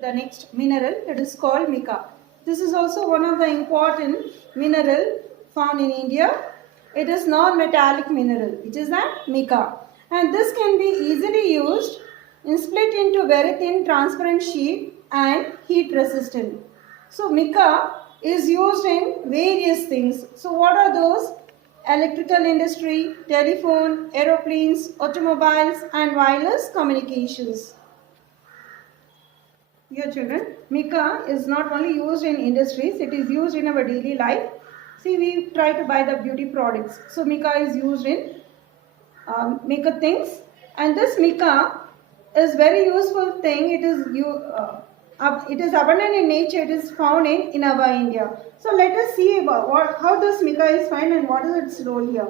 The next mineral that is called mica. This is also one of the important mineral found in India. It is non-metallic mineral, which is the mica. And this can be easily used in split into very thin transparent sheet and heat resistant. So mica is used in various things. So what are those? Electrical industry, telephone, aeroplanes, automobiles and wireless communications. Dear children, mica is not only used in industries, it is used in our daily life. See, we try to buy the beauty products. So mica is used in makeup things, and this mica is very useful thing. It is abundant in nature. It is found in our India. So let us see about how this mica is found and what is its role here.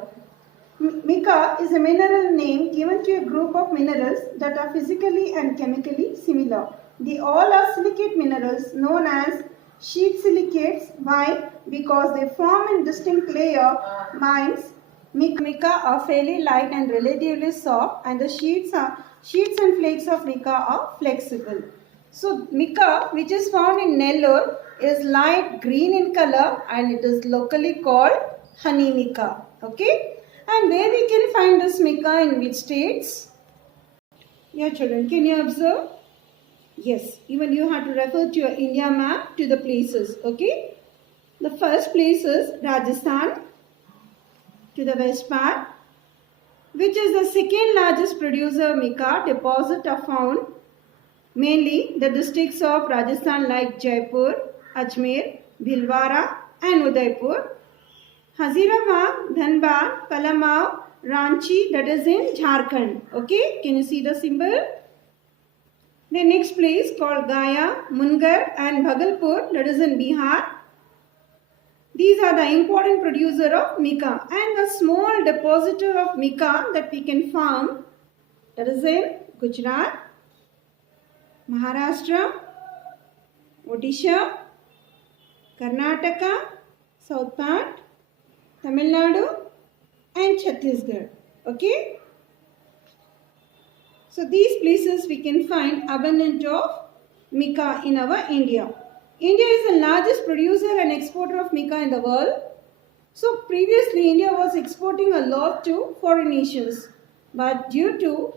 Mica is a mineral name given to a group of minerals that are physically and chemically similar. They all are silicate minerals known as sheet silicates. Why? Because they form in distinct layer mines. Mica are fairly light and relatively soft, and the sheets and flakes of mica are flexible. So mica, which is found in Nellore, is light green in color and it is locally called honey mica. Okay? And where we can find this mica, in which states? Yeah, children, can you observe? Yes, even you have to refer to your India map to the places. Okay? The first place is Rajasthan, to the west part, which is the second largest producer of mica. Deposits are found mainly the districts of Rajasthan like Jaipur, Ajmer, Bhilwara and Udaipur. Hazirabad, Dhanbad, Palamau, Ranchi, that is in Jharkhand. Okay, can you see the symbol? The next place called Gaya, Munger and Bhagalpur, that is in Bihar. These are the important producer of mica, and the small depositor of mica that we can find, that is in Gujarat, Maharashtra, Odisha, Karnataka, South part, Tamil Nadu and Chhattisgarh. Okay. So these places we can find abundant of mica in our India. India is the largest producer and exporter of mica in the world. So previously India was exporting a lot to foreign nations, but due to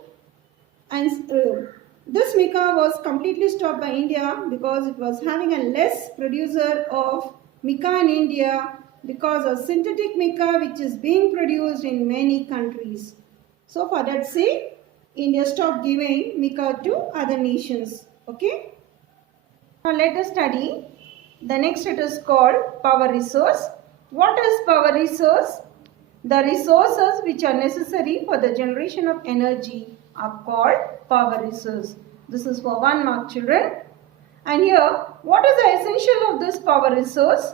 this mica was completely stopped by India because it was having a less producer of mica in India because of synthetic mica which is being produced in many countries. So for that sake, India stopped giving mica to other nations. Okay. Now let us study the next. It is called power resource. What is power resource? The resources which are necessary for the generation of energy are called power resource. This is for 1 mark, children. And here, what is the essential of this power resource?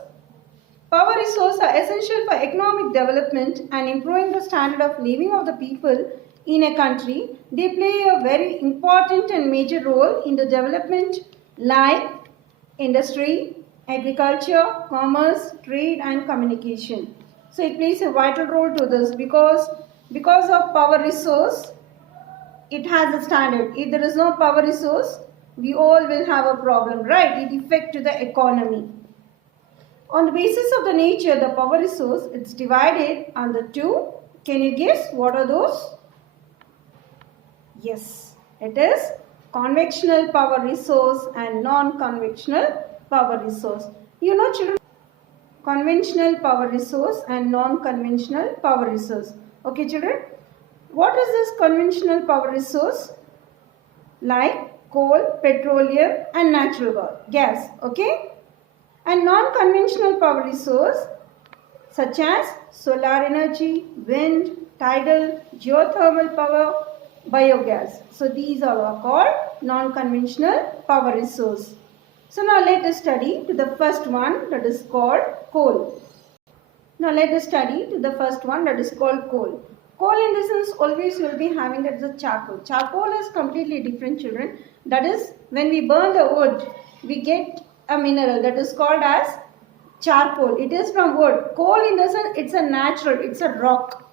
Power resources are essential for economic development and improving the standard of living of the people in a country. They play a very important and major role in the development like industry, agriculture, commerce, trade and communication. So it plays a vital role to this because of power resource, it has a standard. If there is no power resource, we all will have a problem, right? It affects to the economy. On the basis of the nature, the power resource, it's divided under two. Can you guess what are those? Yes, it is conventional power resource and non-conventional power resource. You know, children, conventional power resource and non-conventional power resource. Okay, children, what is this conventional power resource? Like coal, petroleum and natural gas. Okay. And non-conventional power resource such as solar energy, wind, tidal, geothermal power, biogas. So these are called non-conventional power resource. So now let us study to the first one, that is called coal. Now let us study to the first one, that is called coal. Coal in this sense always will be having that is a charcoal. Charcoal is completely different, children. That is when we burn the wood, we get a mineral that is called as charcoal. It is from wood. Coal in the sense it's a natural, it's a rock.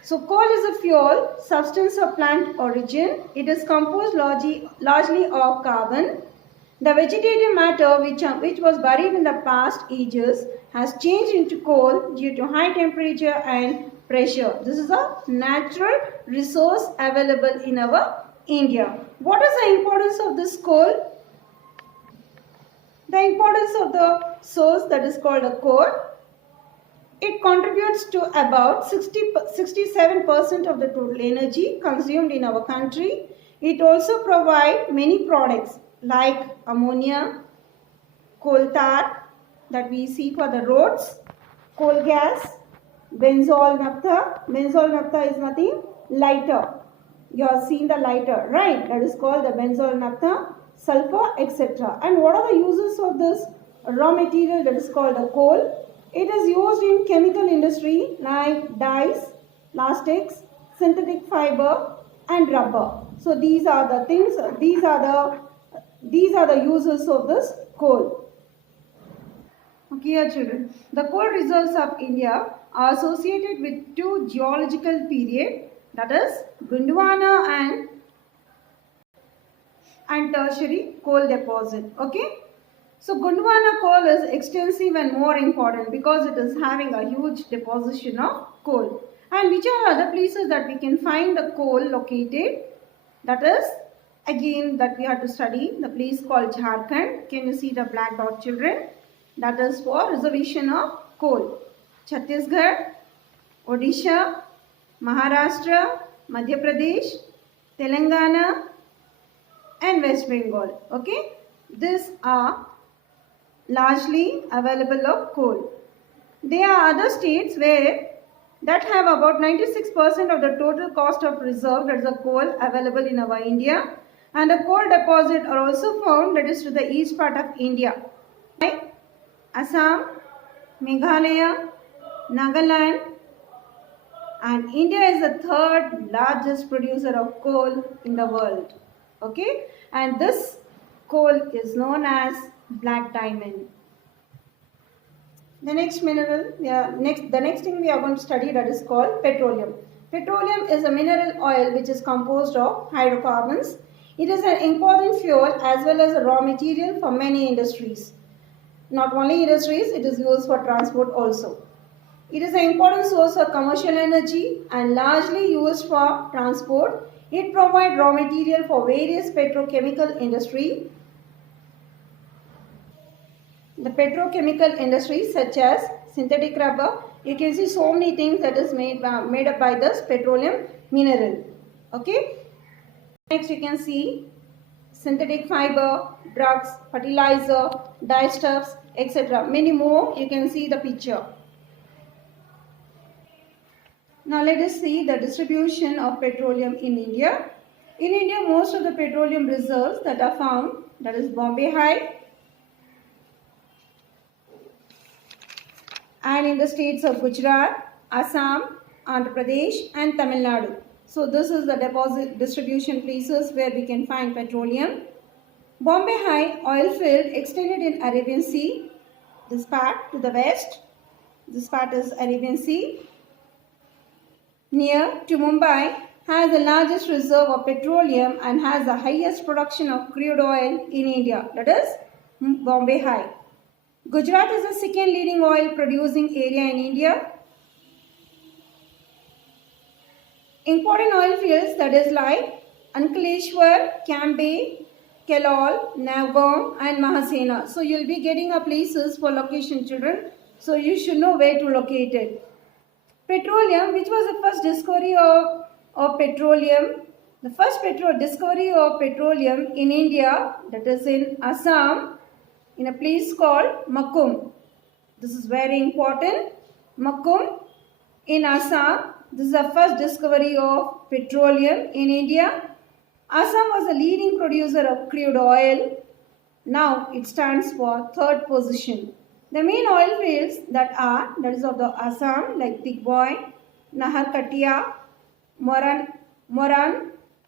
So coal is a fuel, substance of plant origin. It is composed largely of carbon. The vegetative matter which was buried in the past ages has changed into coal due to high temperature and pressure. This is a natural resource available in our India. What is the importance of this coal? The importance of the source that is called a coal. It contributes to about 67% of the total energy consumed in our country. It also provides many products like ammonia, coal tar that we see for the roads, coal gas, benzol naphtha. Benzol naphtha is nothing, lighter. You have seen the lighter, right? That is called the benzol naphtha, sulfur, etc. And what are the uses of this raw material that is called the coal? It is used in chemical industry like dyes, plastics, synthetic fiber and rubber. So these are the things, these are the uses of this coal. Okay, children. The coal reserves of India are associated with two geological periods, that is Gondwana and tertiary coal deposit. Okay. So Gondwana coal is extensive and more important because it is having a huge deposition of coal. And which are other places that we can find the coal located? That is again that we have to study the place called Jharkhand. Can you see the black dot, children? That is for reservation of coal. Chhattisgarh, Odisha, Maharashtra, Madhya Pradesh, Telangana and West Bengal. Okay. These are largely available of coal. There are other states where that have about 96% of the total cost of reserve, that is the coal available in our India, and the coal deposit are also found, that is to the east part of India, like Assam, Meghalaya, Nagaland, and India is the third largest producer of coal in the world. Okay, and this coal is known as black diamond. The next mineral, the next thing we are going to study, that is called petroleum. Petroleum is a mineral oil which is composed of hydrocarbons. It is an important fuel as well as a raw material for many industries. Not only industries, it is used for transport also. It is an important source of commercial energy and largely used for transport. It provides raw material for various petrochemical industry. The petrochemical industry such as synthetic rubber, you can see so many things that is made up by this petroleum mineral. Okay. Next you can see synthetic fiber, drugs, fertilizer, dyestuffs, etc. Many more, you can see the picture. Now let us see the distribution of petroleum in India. In India, most of the petroleum reserves that are found, that is Bombay High, and in the states of Gujarat, Assam, Andhra Pradesh and Tamil Nadu. So this is the deposit distribution places where we can find petroleum. Bombay High oil field extended in Arabian Sea. This part to the west. This part is Arabian Sea. Near to Mumbai has the largest reserve of petroleum and has the highest production of crude oil in India. That is Bombay High. Gujarat is the second leading oil producing area in India. Important oil fields, that is like Ankleshwar, Cambay, Kelol, Navgaon and Mahasena. So you will be getting a places for location, children. So you should know where to locate it. Petroleum, which was the first discovery of petroleum. The first discovery of petroleum in India, that is in Assam, in a place called Makum. This is very important. Makum in Assam. This is the first discovery of petroleum in India. Assam was the leading producer of crude oil. Now it stands for third position. The main oil fields that is of the Assam, like Digboy, Naharkatia, Moran,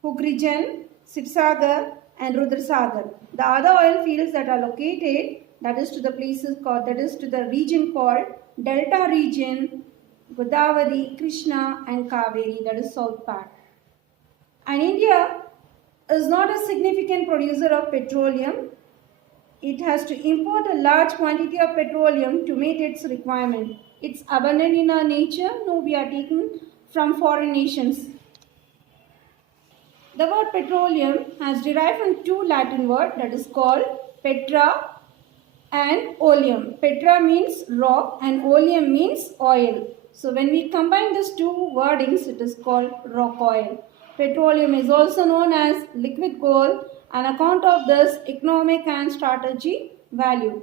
Hukrijan, Sibsagar and Rudrasagar. The other oil fields that are located, that is to the places called, that is to the region called Delta region, Godavari, Krishna and Kaveri, that is south part. And India is not a significant producer of petroleum. it has to import a large quantity of petroleum to meet its requirement. It's abundant in our nature. No, we are taking from foreign nations. The word petroleum has derived from two Latin words, that is called petra and oleum. Petra means rock and oleum means oil. So when we combine these two wordings, it is called rock oil. Petroleum is also known as liquid gold on account of this economic and strategy value.